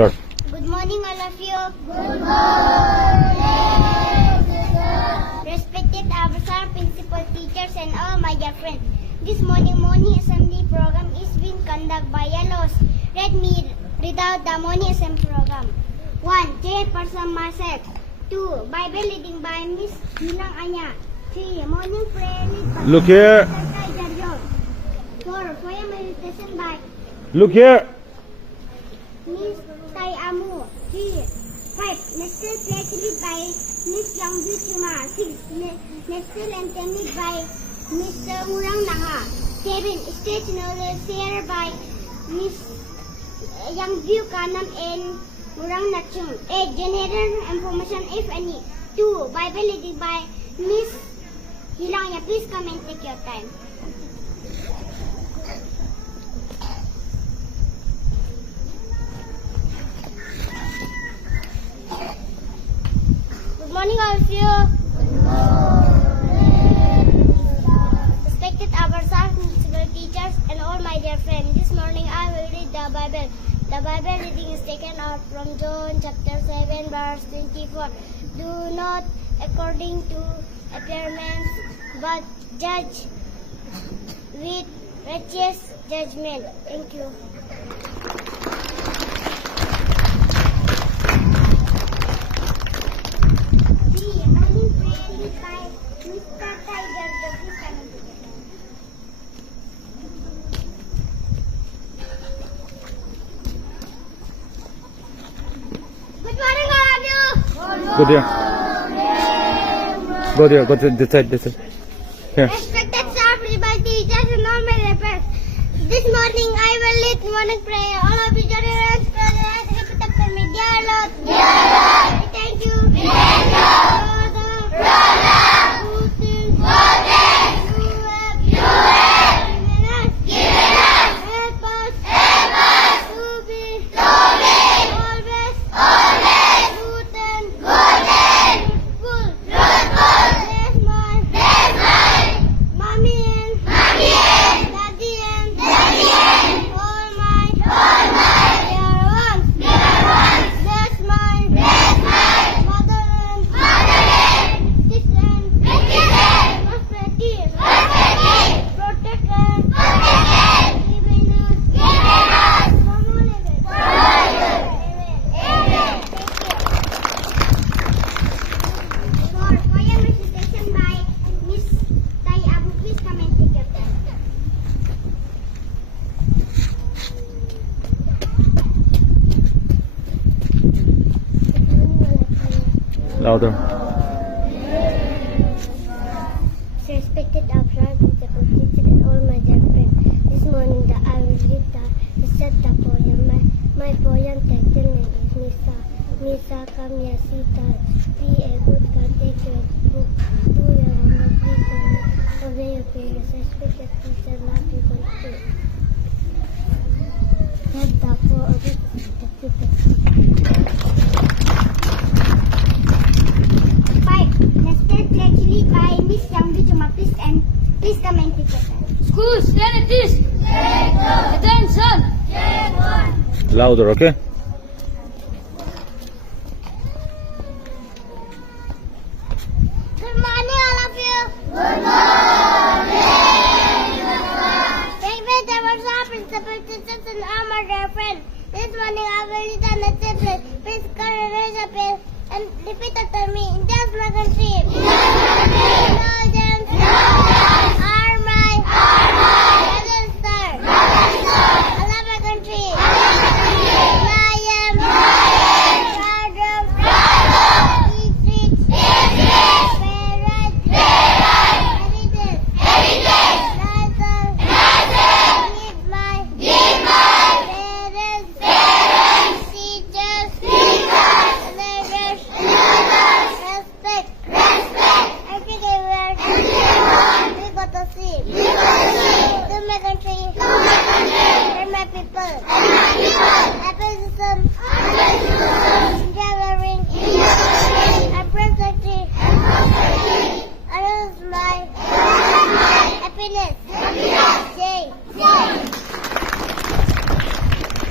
Start. Good morning, all of you. Good morning. Respected our sir, principal, teachers, and all my dear friends. This morning assembly program is being conducted by yellows. Let me read out the morning assembly program. 1. Chairperson myself. 2. Bible reading by Miss Anya. 3. Morning prayer lead by Look here. 4. Prayer meditation by Look here. Miss Tai Amu. 3. 5. Nestle pledge lead by Miss Yangju Chuma. 6. Nestle anthem lead by Mr. Kurung. 7. Stage knowledge share by Miss Yangju Kanam and Kurung Nachung. 8. General information if any. 2. Bible reading by Miss Hilangya. Please come and take your time. Good morning, all of you. Good morning. Respected our sir, principal, teachers, and all my dear friends. This morning I will read the Bible. The Bible reading is taken out from John chapter 7, verse 24. Do not according to appearance, but judge with righteous judgment. Thank you. Morning prayer lead by Mr. Tiger. Please come and take it. Good morning, all of you. Go there. Go there. Go to this side. This side. Here. Respected sir, principal, teachers, and all my reference. This morning I will lead morning prayer. All of you join your hands, brothers. Repeat after me. Dear Lord. Dear Lord. We thank you. We thank you. Brother. Goodness. You have given us. Given us. Help us. Help us. To be Always. good and Good and fruitful. Fruitful. Bless my Bless my mommy and Mommy and daddy and Daddy and all my all my dear ones. dear ones. Bless my mother and sister and prosperity. Protect and giving us from all evil. Amen. For poem recitation by Miss Tai Abu, please come and take your time. Louder. Respected our principal, teacher, and all my dear friends. This morning I will read the poem. My poem title name is Misa. Misa, come here, sit down. Be a good God, take your book. Do your homework, please don't obey your parents. Respected teacher, love people too. Head the four of it. 5. Nested pledge lead by Miss Yangju Chuma. Please come and take your time. School, stand at this. Attention. Louder, okay? Good morning, all of you. Good morning. Respected our sir, principal, teachers, and all my dear friends. This morning I will read the nested pledge. Please come and raise up and repeat after me. In just my country.